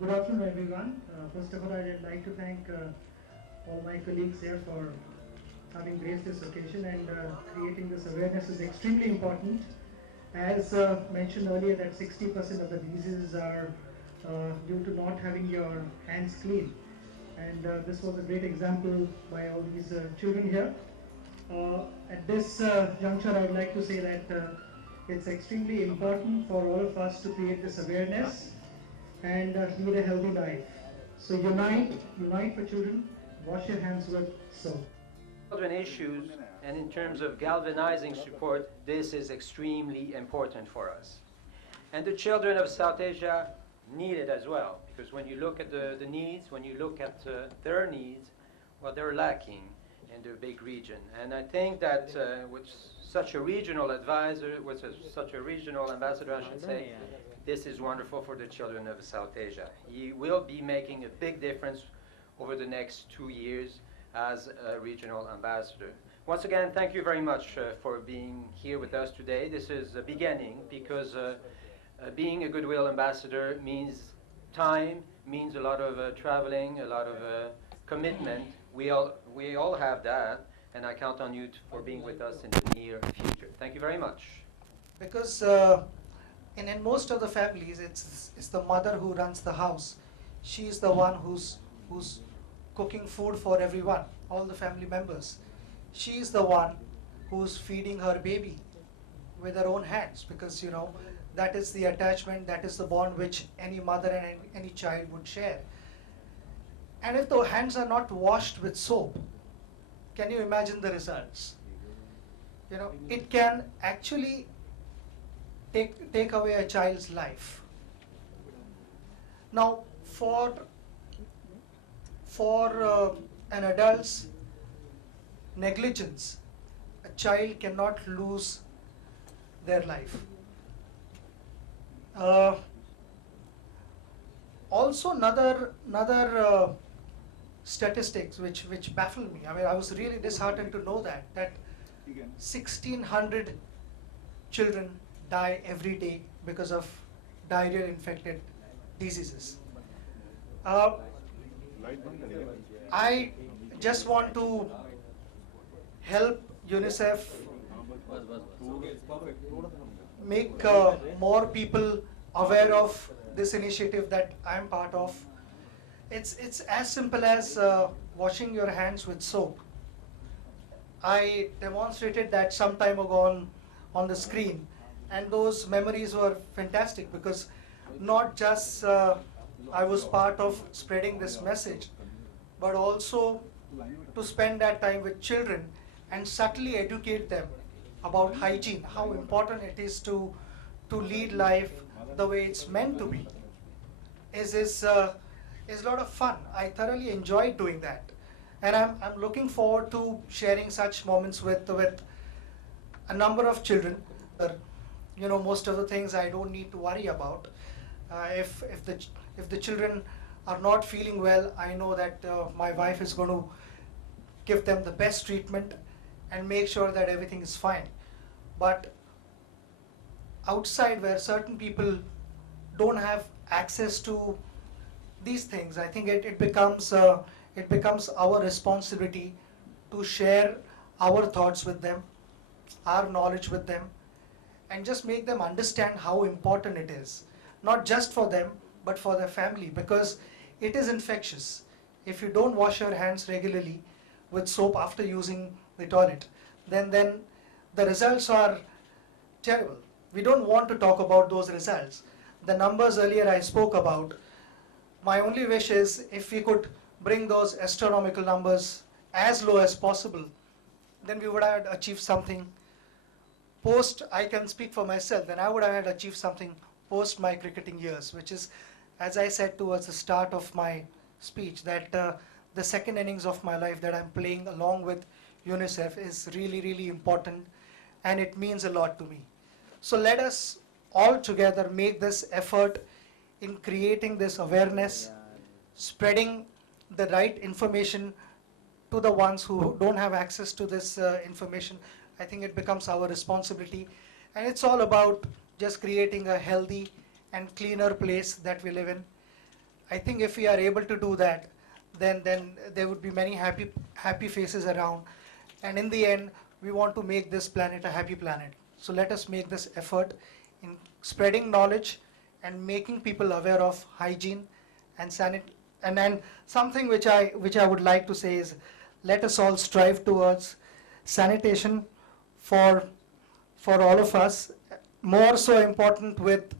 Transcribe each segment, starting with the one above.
Good afternoon, everyone. First of all, I'd like to thank all my colleagues here for having graced this occasion, and creating this awareness is extremely important. As mentioned earlier, that 60% of the diseases are due to not having your hands clean. And this was a great example by all these children here. At this juncture, I'd like to say that it's extremely important for all of us to create this awareness and lead a healthy life. So unite for children, wash your hands with soap. Children issues, and in terms of galvanizing support, this is extremely important for us. And the children of South Asia need it as well, because when you look at the needs, when you look at their needs, well, they're lacking in the big region. And I think that with such a regional advisor, such a regional ambassador, I should say, this is wonderful for the children of South Asia. He will be making a big difference over the next 2 years as a regional ambassador. Once again, thank you very much for being here with us today. This is a beginning, because being a goodwill ambassador means time, means a lot of traveling, a lot of commitment. We all have that, and I count on you for being with us in the near future. Thank you very much. Because in most of the families, it's the mother who runs the house. She is the one who's cooking food for everyone, all the family members. She is the one who's feeding her baby with her own hands, because that is the attachment, that is the bond which any mother and any child would share. And if the hands are not washed with soap, can you imagine the results? It can actually take away a child's life. Now, for an adult's negligence, a child cannot lose their life. Also, another statistics which baffle me. I mean, I was really disheartened to know that 1,600 children die every day because of diarrhea-infected diseases. I just want to help UNICEF make more people aware of this initiative that I am part of. It's as simple as washing your hands with soap. I demonstrated that some time ago on the screen, and those memories were fantastic, because not just I was part of spreading this message, but also to spend that time with children and subtly educate them about hygiene, how important it is to lead life the way it's meant to be. Is a lot of fun. I thoroughly enjoyed doing that, and I'm looking forward to sharing such moments with a number of children. Most of the things I don't need to worry about. If the children are not feeling well, I know that my wife is going to give them the best treatment and make sure that everything is fine. But outside, where certain people don't have access to these things, I think it becomes our responsibility to share our thoughts with them, our knowledge with them, and just make them understand how important it is, not just for them, but for their family, because it is infectious. If you don't wash your hands regularly with soap after using the toilet, then the results are terrible. We don't want to talk about those results. The numbers earlier I spoke about, my only wish is if we could bring those astronomical numbers as low as possible, then we would have achieved something. I can speak for myself, then I would have achieved something post my cricketing years, which is, as I said towards the start of my speech, that the second innings of my life that I'm playing along with UNICEF is really, really important, and it means a lot to me. So let us all together make this effort in creating this awareness, spreading the right information to the ones who don't have access to this information. I think it becomes our responsibility, and it's all about just creating a healthy and cleaner place that we live in. I think if we are able to do that, then there would be many happy faces around. And in the end, we want to make this planet a happy planet. So let us make this effort in spreading knowledge and making people aware of hygiene and and something which I would like to say is, let us all strive towards sanitation for all of us. More so important with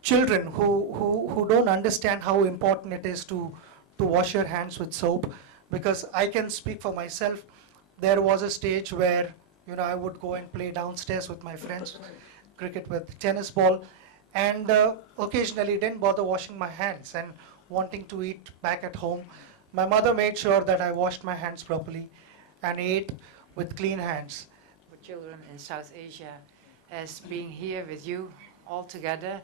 children who don't understand how important it is to wash your hands with soap. Because I can speak for myself. There was a stage where I would go and play downstairs with my friends, cricket with tennis ball, and occasionally didn't bother washing my hands, and wanting to eat back at home, my mother made sure that I washed my hands properly and ate with clean hands. For children in South Asia, as being here with you all together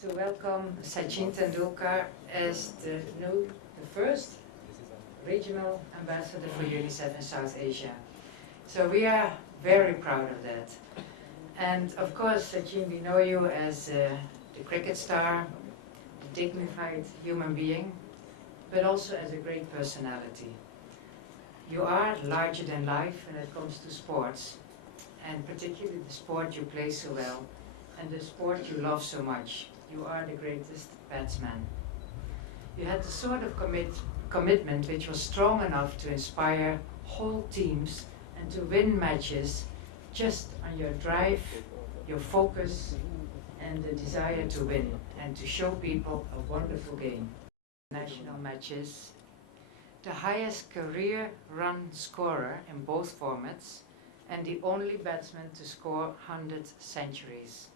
to welcome Sachin Tendulkar as the first regional ambassador for UNICEF in South Asia. So we are very proud of that. And of course, Sachin, we know you as the cricket star, the dignified human being, but also as a great personality. You are larger than life when it comes to sports, and particularly the sport you play so well, and the sport you love so much. You are the greatest batsman. You had the sort of commitment which was strong enough to inspire whole teams and to win matches just on your drive, your focus, and the desire to win and to show people a wonderful game. National matches, the highest career run scorer in both formats, and the only batsman to score 100 centuries.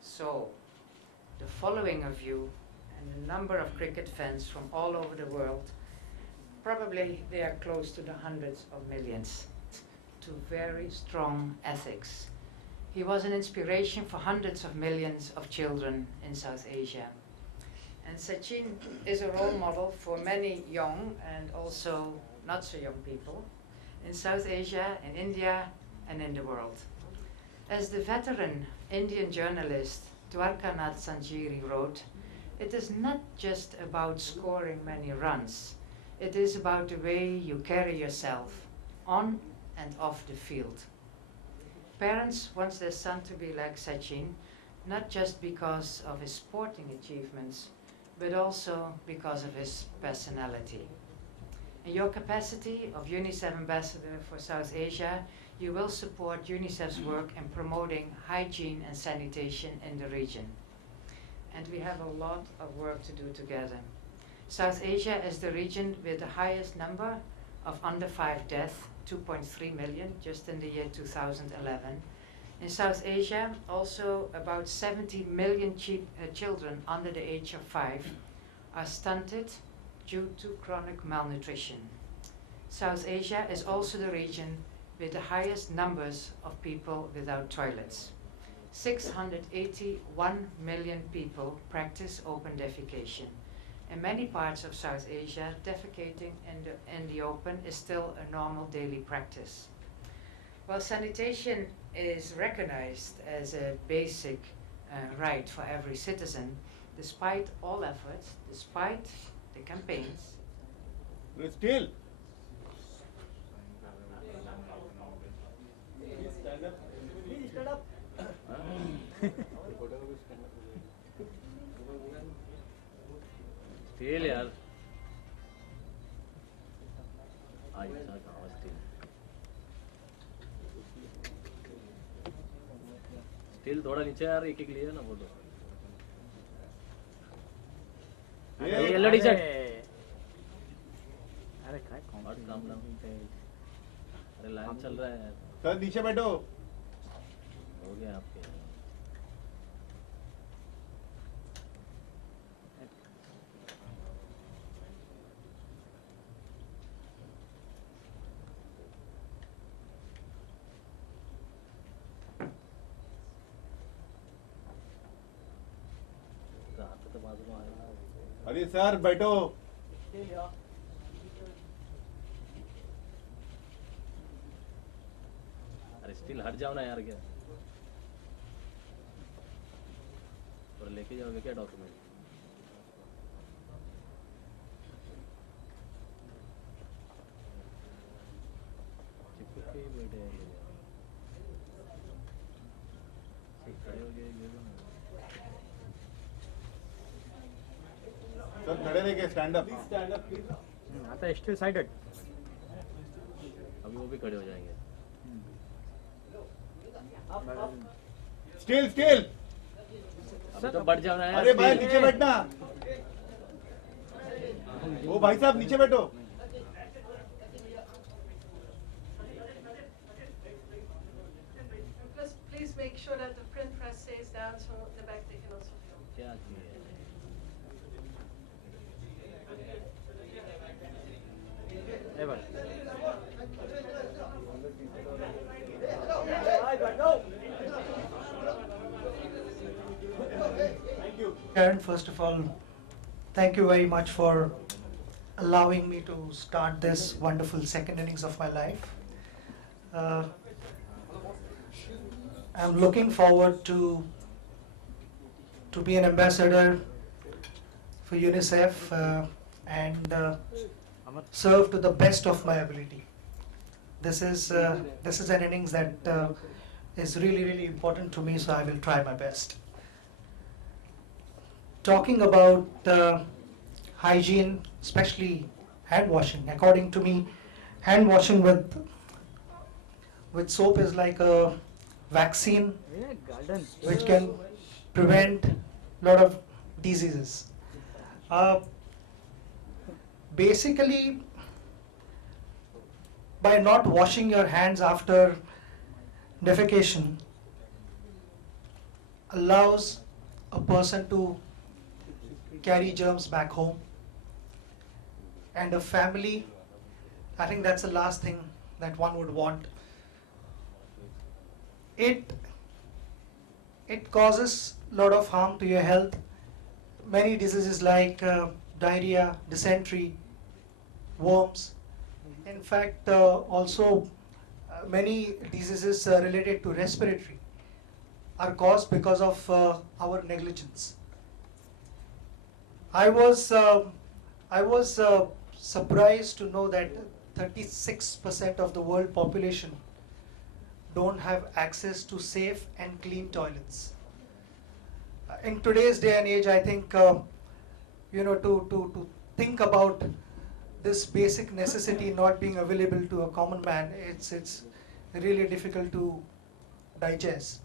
So, the following of you and a number of cricket fans from all over the world, probably they are close to the hundreds of millions, to very strong ethics. He was an inspiration for hundreds of millions of children in South Asia. And Sachin is a role model for many young and also not so young people in South Asia, in India, and in the world. As the veteran Indian journalist Dwarkanath Sanjiri wrote, it is not just about scoring many runs. It is about the way you carry yourself on and off the field. Parents want their son to be like Sachin, not just because of his sporting achievements, but also because of his personality. In your capacity of UNICEF Ambassador for South Asia, you will support UNICEF's work in promoting hygiene and sanitation in the region. And we have a lot of work to do together. South Asia is the region with the highest number of under 5 deaths, 2.3 million just in the year 2011. In South Asia, also about 70 million children under the age of 5 are stunted due to chronic malnutrition. South Asia is also the region with the highest numbers of people without toilets. 681 million people practice open defecation. In many parts of South Asia, defecating in the open is still a normal daily practice. While sanitation is recognized as a basic right for every citizen, despite all efforts, despite the campaigns, Still. Still यार आज तक आवाज still थोड़ा नीचे यार एक एक लिया ना फोटो ये एलईडी सेट अरे काय और काम अरे लाइन चल रहा है यार सर नीचे बैठो हो गया आपके अरे सर बैठो अरे स्टिल हट जाओ ना यार क्या और लेके जाओगे क्या डॉक्यूमेंट सर खड़े रह के स्टैंड अप आता है स्टिल साइडेड अभी वो भी खड़े हो जाएंगे स्टिल स्टिल अभी तो बढ़ जाना है अरे भाई नीचे बैठना ओ भाई साहब नीचे बैठो Please make sure that the print press stays down so the back they can also film. क्या चीज़ है ए भाई Karen, first of all, thank you very much for allowing me to start this wonderful second innings of my life. I'm looking forward to be an ambassador for UNICEF and serve to the best of my ability. This is an innings that is really important to me, so I will try my best. Talking about hygiene, especially hand washing, according to me, hand washing with soap is like a vaccine which can prevent a lot of diseases. Basically, by not washing your hands after defecation allows a person to carry germs back home, and a family, I think that's the last thing that one would want. It causes a lot of harm to your health. Many diseases like diarrhea, dysentery, worms. In fact, also many diseases related to respiratory are caused because of our negligence. I was surprised to know that 36% of the world population don't have access to safe and clean toilets. In today's day and age, I think to think about this basic necessity not being available to a common man, it's really difficult to digest.